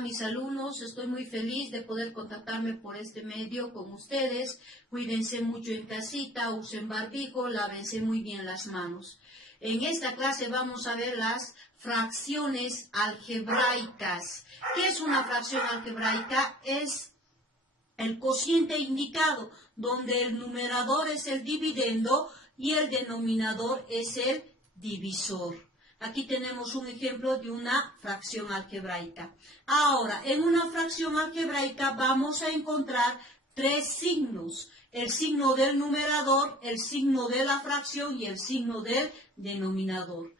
están mis alumnos? Estoy muy feliz de poder contactarme por este medio con ustedes. Cuídense mucho en casita, usen barbijo, lávense muy bien las manos. En esta clase vamos a ver las fracciones algebraicas. ¿Qué es una fracción algebraica? Es el cociente indicado, donde el numerador es el dividendo y el denominador es el divisor. Aquí tenemos un ejemplo de una fracción algebraica. Ahora, en una fracción algebraica vamos a encontrar tres signos. El signo del numerador, el signo de la fracción y el signo del denominador.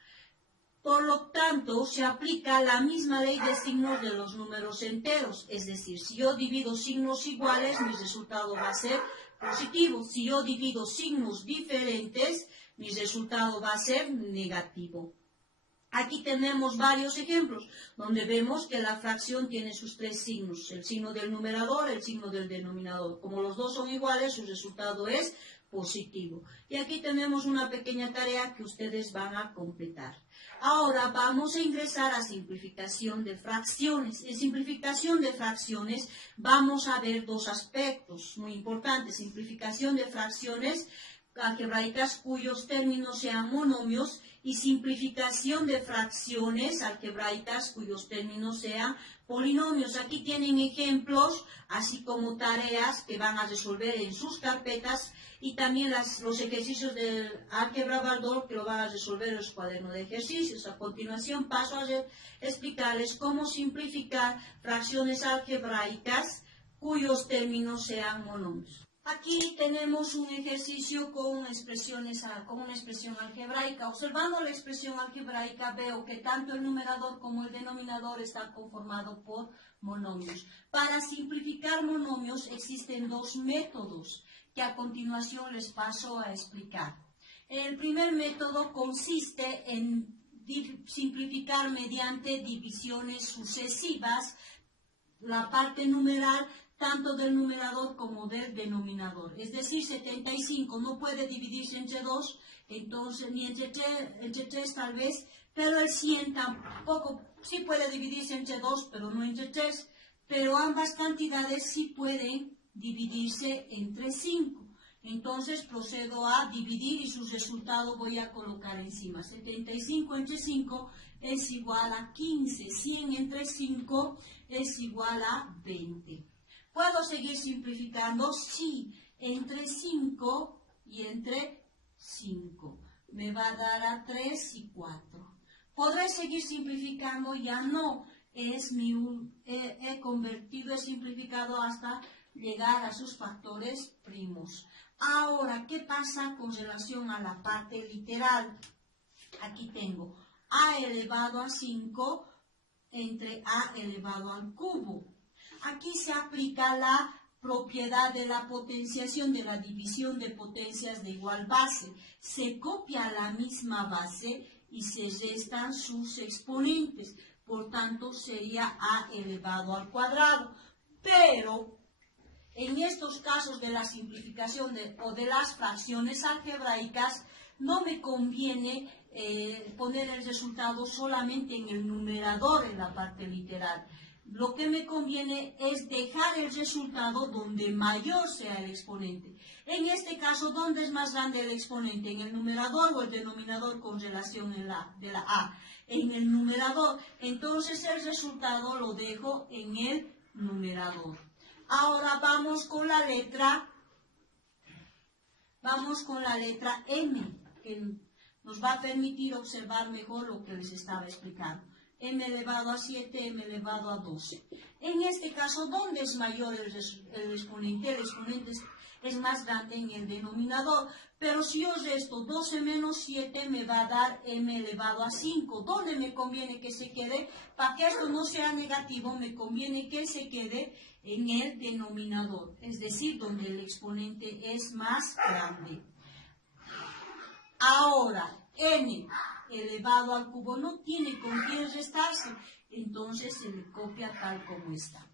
Por lo tanto, se aplica la misma ley de signos de los números enteros. Es decir, si yo divido signos iguales, mi resultado va a ser positivo. Si yo divido signos diferentes, mi resultado va a ser negativo. Aquí tenemos varios ejemplos donde vemos que la fracción tiene sus tres signos, el signo del numerador, el signo del denominador. Como los dos son iguales, su resultado es positivo. Y aquí tenemos una pequeña tarea que ustedes van a completar. Ahora vamos a ingresar a simplificación de fracciones. En simplificación de fracciones vamos a ver dos aspectos muy importantes. Simplificación de fracciones algebraicas cuyos términos sean monomios y simplificación de fracciones algebraicas cuyos términos sean polinomios. Aquí tienen ejemplos, así como tareas que van a resolver en sus carpetas y también los ejercicios del álgebra Baldor que lo van a resolver en los cuadernos de ejercicios. A continuación paso a explicarles cómo simplificar fracciones algebraicas cuyos términos sean monomios. Aquí tenemos un ejercicio con una expresión algebraica. Observando la expresión algebraica veo que tanto el numerador como el denominador están conformados por monomios. Para simplificar monomios existen dos métodos que a continuación les paso a explicar. El primer método consiste en simplificar mediante divisiones sucesivas la parte numeral tanto del numerador como del denominador. Es decir, 75 no puede dividirse entre 2, entonces, ni entre 3 tal vez, pero el 100 tampoco, sí puede dividirse entre 2, pero no entre 3, pero ambas cantidades sí pueden dividirse entre 5. Entonces procedo a dividir y su resultado voy a colocar encima. 75 entre 5 es igual a 15, 100 entre 5 es igual a 20. ¿Puedo seguir simplificando? Sí, entre 5 y entre 5. Me va a dar a 3 y 4. ¿Podré seguir simplificando? Ya no. He simplificado hasta llegar a sus factores primos. Ahora, ¿qué pasa con relación a la parte literal? Aquí tengo a elevado a 5 entre a elevado al cubo. Aquí se aplica la propiedad de la potenciación, de la división de potencias de igual base. Se copia la misma base y se restan sus exponentes. Por tanto, sería a elevado al cuadrado. Pero en estos casos de la simplificación o de las fracciones algebraicas, no me conviene poner el resultado solamente en el numerador en la parte literal. Lo que me conviene es dejar el resultado donde mayor sea el exponente. En este caso, ¿dónde es más grande el exponente? ¿En el numerador o el denominador con relación de la A? En el numerador. Entonces el resultado lo dejo en el numerador. Ahora vamos con la letra M, que nos va a permitir observar mejor lo que les estaba explicando. M elevado a 7, M elevado a 12. En este caso, ¿dónde es mayor el exponente? El exponente es más grande en el denominador. Pero si yo resto 12 menos 7, me va a dar M elevado a 5. ¿Dónde me conviene que se quede? Para que esto no sea negativo, me conviene que se quede en el denominador. Es decir, donde el exponente es más grande. Ahora, N elevado al cubo no tiene con quién restarse, entonces se le copia tal como está.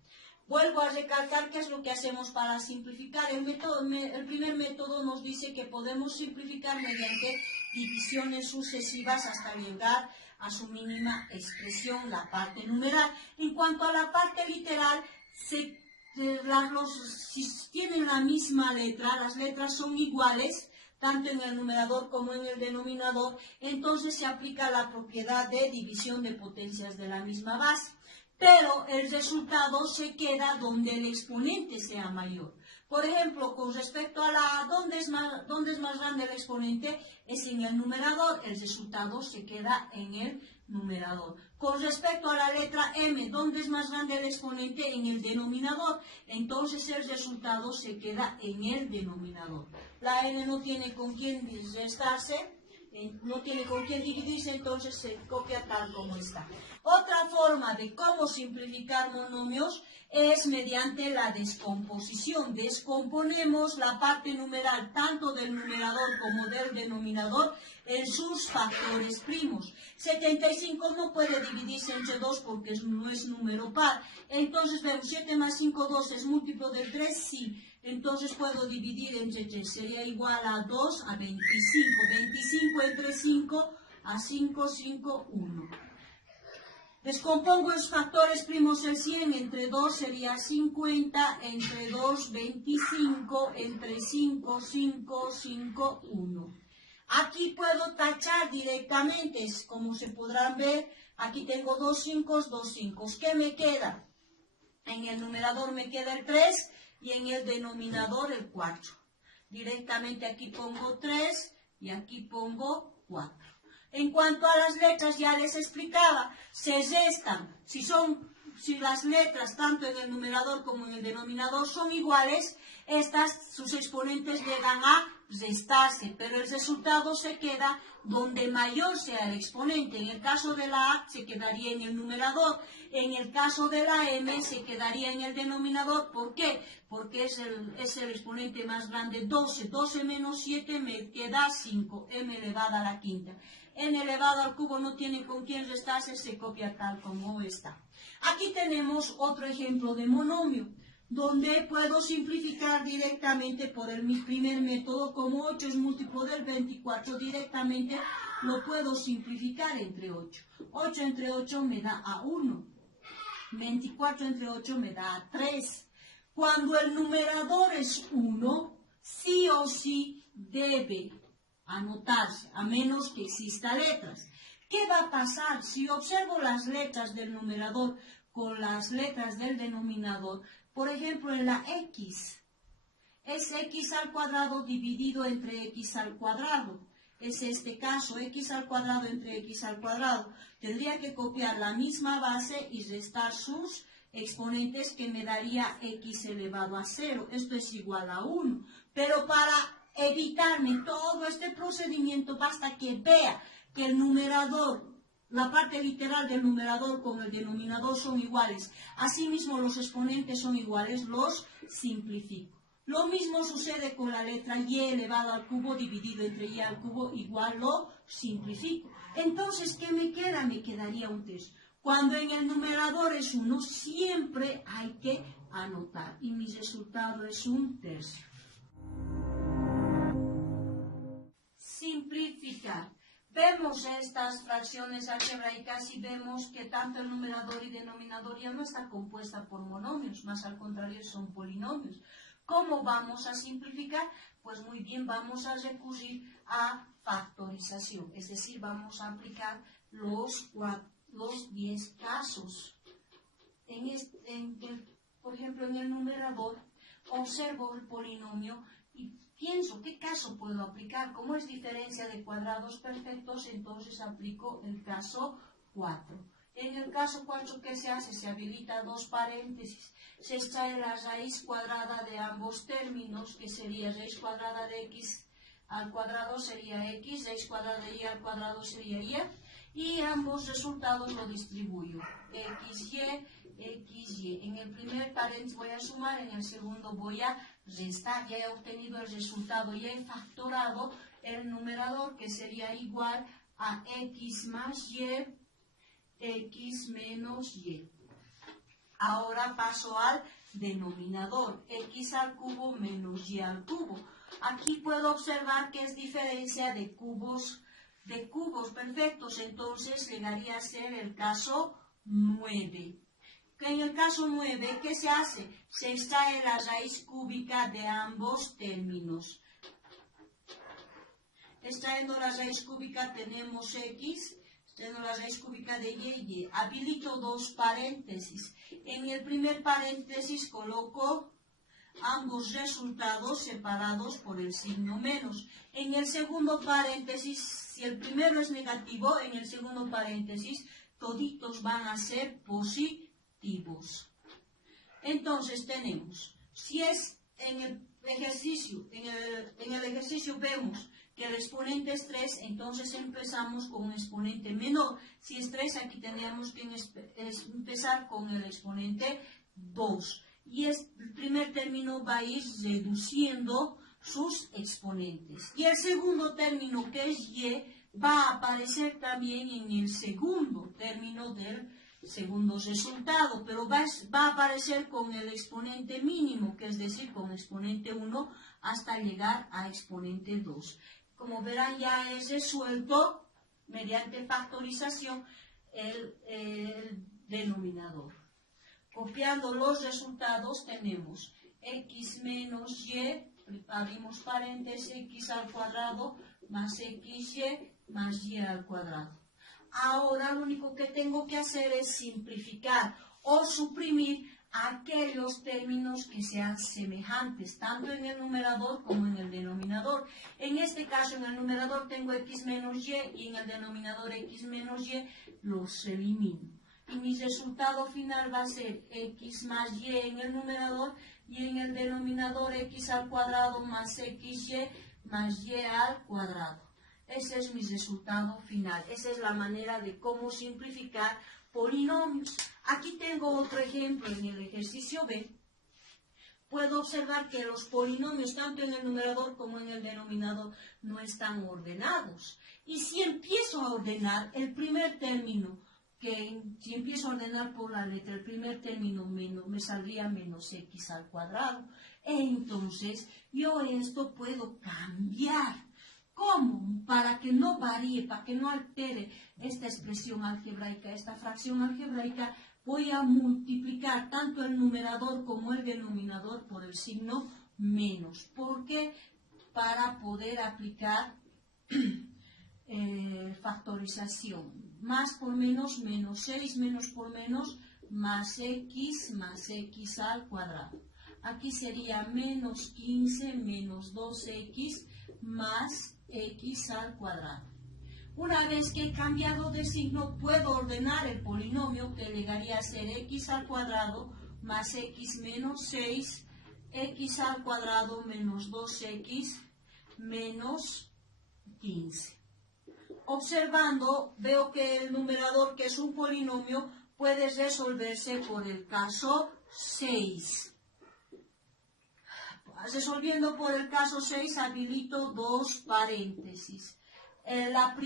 Vuelvo a recalcar qué es lo que hacemos para simplificar. El primer método nos dice que podemos simplificar mediante divisiones sucesivas hasta llegar a su mínima expresión, la parte numeral. En cuanto a la parte literal, si tienen la misma letra, las letras son iguales, tanto en el numerador como en el denominador, entonces se aplica la propiedad de división de potencias de la misma base. Pero el resultado se queda donde el exponente sea mayor. Por ejemplo, con respecto a la ¿dónde es más grande el exponente? Es en el numerador, el resultado se queda en el numerador. Con respecto a la letra M, ¿dónde es más grande el exponente? En el denominador, entonces el resultado se queda en el denominador. La N no tiene con quién restarse, no tiene con quién dividirse, entonces se copia tal como está. Otra forma de cómo simplificar monomios es mediante la descomposición. Descomponemos la parte numeral tanto del numerador como del denominador en sus factores primos. 75 no puede dividirse entre 2 porque no es número par. Entonces vemos 7 más 5, 2 es múltiplo del 3, sí. Entonces puedo dividir entre 3, sería igual a 2 a 25. 25 entre 5 a 5, 5, 1. Descompongo los factores primos el 100, entre 2 sería 50, entre 2, 25, entre 5, 5, 5, 1. Aquí puedo tachar directamente, como se podrán ver, aquí tengo 2 5, 2 5. ¿Qué me queda? En el numerador me queda el 3 y en el denominador el 4. Directamente aquí pongo 3 y aquí pongo 4. En cuanto a las letras, ya les explicaba, se restan. Si las letras, tanto en el numerador como en el denominador, son iguales, sus exponentes llegan a restarse, pero el resultado se queda donde mayor sea el exponente. En el caso de la A se quedaría en el numerador, en el caso de la M se quedaría en el denominador. ¿Por qué? Porque es el exponente más grande, 12. 12 menos 7 me queda 5, m elevada a la quinta. N elevado al cubo no tiene con quién restarse, se copia tal como está. Aquí tenemos otro ejemplo de monomio, donde puedo simplificar directamente por mi primer método. Como 8 es múltiplo del 24, directamente lo puedo simplificar entre 8. 8 entre 8 me da a 1. 24 entre 8 me da a 3. Cuando el numerador es 1, sí o sí debe anotarse, a menos que exista letras. ¿Qué va a pasar si observo las letras del numerador con las letras del denominador? Por ejemplo, en la X, es X al cuadrado dividido entre X al cuadrado. Es este caso, X al cuadrado entre X al cuadrado. Tendría que copiar la misma base y restar sus exponentes, que me daría X elevado a 0. Esto es igual a 1. Pero para evitarme todo este procedimiento, basta que vea que el numerador, la parte literal del numerador con el denominador son iguales. Asimismo, los exponentes son iguales, los simplifico. Lo mismo sucede con la letra Y elevado al cubo dividido entre Y al cubo, igual lo simplifico. Entonces, ¿qué me queda? Me quedaría un tercio. Cuando en el numerador es 1, siempre hay que anotar. Y mi resultado es un tercio. Simplificar. Vemos estas fracciones algebraicas y vemos que tanto el numerador y denominador ya no está compuesta por monomios, más al contrario son polinomios. ¿Cómo vamos a simplificar? Pues muy bien, vamos a recurrir a factorización, es decir, vamos a aplicar los 10 casos. Por ejemplo, en el numerador observo el polinomio y pienso, ¿qué caso puedo aplicar? Como es diferencia de cuadrados perfectos, entonces aplico el caso 4. En el caso 4, ¿qué se hace? Se habilita dos paréntesis. Se extrae la raíz cuadrada de ambos términos, que sería raíz cuadrada de x al cuadrado sería x, raíz cuadrada de y al cuadrado sería y, y ambos resultados lo distribuyo. xy. En el primer paréntesis voy a sumar, en el segundo voy a restar. Ya he obtenido el resultado, ya he factorado el numerador, que sería igual a x más y, x menos y. Ahora paso al denominador, x al cubo menos y al cubo. Aquí puedo observar que es diferencia de cubos de cubos perfectos, entonces llegaría a ser el caso 9. En el caso 9, ¿qué se hace? Se extrae la raíz cúbica de ambos términos. Extrayendo la raíz cúbica tenemos x, extrayendo la raíz cúbica de y. Habilito dos paréntesis. En el primer paréntesis coloco ambos resultados separados por el signo menos. En el segundo paréntesis, si el primero es negativo, en el segundo paréntesis toditos van a ser positivos. Entonces tenemos, si es en el ejercicio vemos que el exponente es 3, entonces empezamos con un exponente menor. Si es 3, aquí tendríamos que empezar con el exponente 2. Y el primer término va a ir reduciendo sus exponentes. Y el segundo término, que es y, va a aparecer también en el segundo término del segundo resultado, pero va a aparecer con el exponente mínimo, que es decir, con exponente 1 hasta llegar a exponente 2. Como verán, ya es resuelto mediante factorización el denominador. Copiando los resultados tenemos x menos y, abrimos paréntesis, x al cuadrado más xy más y al cuadrado. Ahora lo único que tengo que hacer es simplificar o suprimir aquellos términos que sean semejantes, tanto en el numerador como en el denominador. En este caso, en el numerador tengo x menos y en el denominador x menos y, los elimino. Y mi resultado final va a ser x más y en el numerador y en el denominador x al cuadrado más xy más y al cuadrado. Ese es mi resultado final. Esa es la manera de cómo simplificar polinomios. Aquí tengo otro ejemplo en el ejercicio B. Puedo observar que los polinomios, tanto en el numerador como en el denominador, no están ordenados. Y si empiezo a ordenar el primer término, si empiezo a ordenar por la letra, el primer término me saldría menos x al cuadrado. Entonces, yo esto puedo cambiar. ¿Cómo? Para que no varíe, para que no altere esta expresión algebraica, esta fracción algebraica, voy a multiplicar tanto el numerador como el denominador por el signo menos. ¿Por qué? Para poder aplicar factorización. Más por menos, menos 6, menos por menos, más x al cuadrado. Aquí sería menos 15 menos 2x más x al cuadrado. Una vez que he cambiado de signo, puedo ordenar el polinomio, que llegaría a ser x al cuadrado más x menos 6, x al cuadrado menos 2x menos 15. Observando, veo que el numerador, que es un polinomio, puede resolverse por el caso 6. Resolviendo por el caso 6, habilito dos paréntesis. La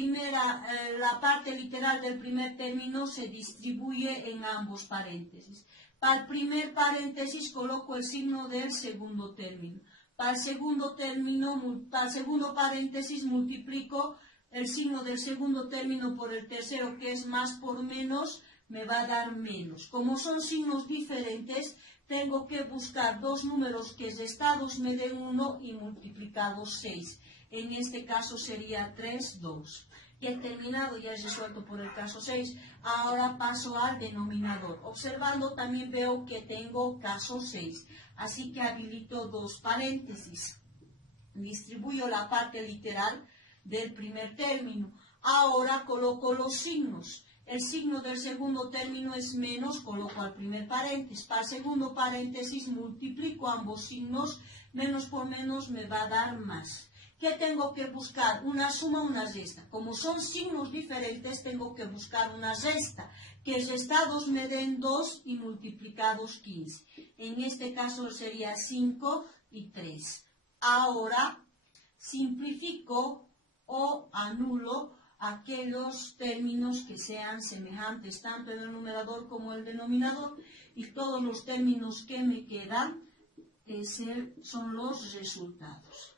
parte literal del primer término se distribuye en ambos paréntesis. Para el primer paréntesis coloco el signo del segundo término. Para el segundo paréntesis multiplico el signo del segundo término por el tercero, que es más por menos, me va a dar menos. Como son signos diferentes, tengo que buscar dos números que restados me den 1 y multiplicados 6. En este caso sería 3, 2. Ya he terminado, ya he resuelto por el caso 6. Ahora paso al denominador. Observando también veo que tengo caso 6. Así que habilito dos paréntesis. Distribuyo la parte literal del primer término. Ahora coloco los signos. El signo del segundo término es menos, coloco al primer paréntesis. Para el segundo paréntesis multiplico ambos signos, menos por menos me va a dar más. ¿Qué tengo que buscar? Una suma, una resta. Como son signos diferentes, tengo que buscar una resta. Que restados me den 2 y multiplicados 15. En este caso sería 5 y 3. Ahora simplifico o anulo aquellos términos que sean semejantes, tanto en el numerador como en el denominador, y todos los términos que me quedan son los resultados.